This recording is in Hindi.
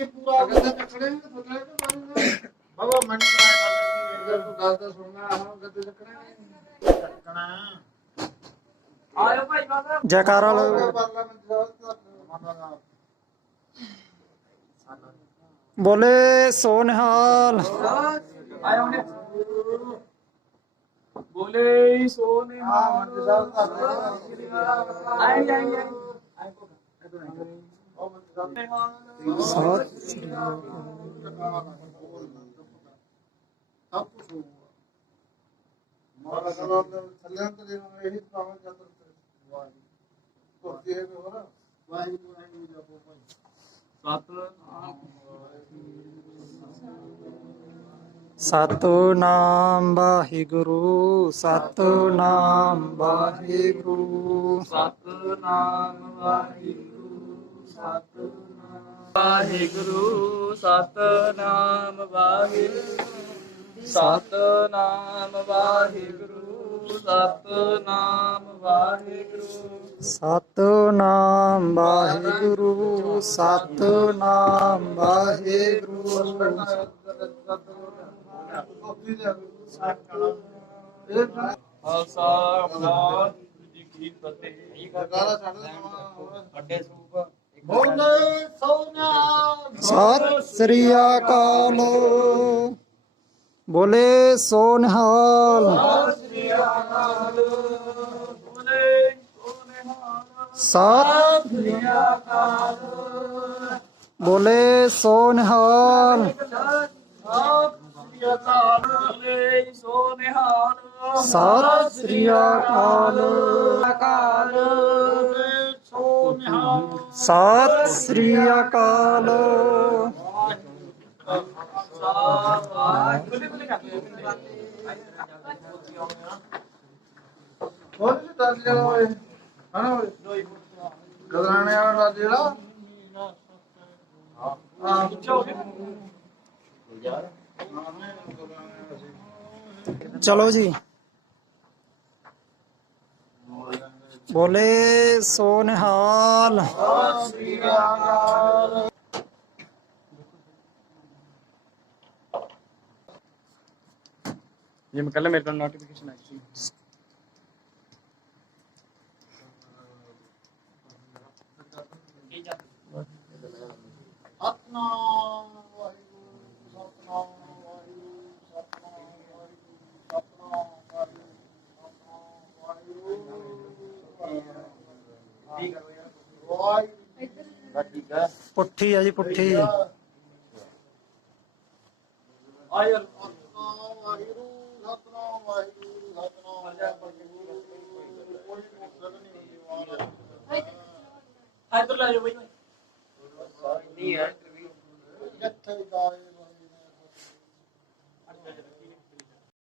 कि पूरा तो तो तो हैं बाबा मन का हम आयो भाई बाबा जयकारा लो बोले सोनहाल आयो ने बोले सोनहाल हाँ, ਸਾਥ ਸਭ ਕੁਝ ਹੋਊਗਾ ਮਾਰਾ ਜਨਾਬ ਨੇ ਸੰਦੇਹ ਤੇ ਦੇਣਾ ਇਹ ਪ੍ਰਾਣ ਜਤਰ ਵਾਹਿਗੁਰੂ ਤੁਰਦੀ ਹੈ ਹੋਰ ਵਾਹਿਗੁਰੂ ਵਾਹਿਗੁਰੂ ਜਪੋ ਭਾਈ ਸਤਨਾਮ ਵਾਹਿਗੁਰੂ ਸਤਨਾਮ ਵਾਹਿਗੁਰੂ ਸਤਨਾਮ ਵਾਹਿਗੁਰੂ ਵਾਹਿਗੁਰੂ ਸਤਨਾਮ ਵਾਹਿਗੁਰੂ ਸਤਨਾਮ ਵਾਹਿਗੁਰੂ ਸਤਨਾਮ ਵਾਹਿਗੁਰੂ ਸਤਨਾਮ ਵਾਹਿਗੁਰੂ ਸਤਨਾਮ ਵਾਹਿਗੁਰੂ ਖਾਲਸਾ ਮਾਨ ਵਾਹਿਗੁਰੂ ਕੀ ਫਤਿਹ ਅੱਡੇ ਸੂਪ ਮੁੰਨ ਸੋਨਾ ਸਤਿ ਸ੍ਰੀ ਅਕਾਲ ਬੋਲੇ ਸੋ ਨਿਹਾਲ ਸਤਿ ਸ੍ਰੀ ਅਕਾਲ ਬੋਲੇ ਸੋ ਨਿਹਾਲ ਸਤਿ ਸ੍ਰੀ ਅਕਾਲ ਬੋਲੇ ਸੋ ਨਿਹਾਲ ਸਤਿ ਸ੍ਰੀ ਅਕਾਲ ਅਕਾਲ सात श्री अकाल चलो जी बोले सोनहाल ये मैं कल मेरे को नोटिफिकेशन आई थी अपना ਪੁੱਠੀ ਆ ਜੀ ਪੁੱਠੀ ਆਇਰ ਅੱਲਾ ਵਾਹਿਰੂ ਹਤਨਾ ਵਾਹਿਰੂ ਹਤਨਾ ਕੋਈ ਮੁਕਸਦ ਨਹੀਂ ਜੀਵਾਨ ਹਾਇਦਰ ਲਾ ਜੋ ਬਈ ਨਹੀਂ ਹੈ ਜੱਥੇ ਗਾਏ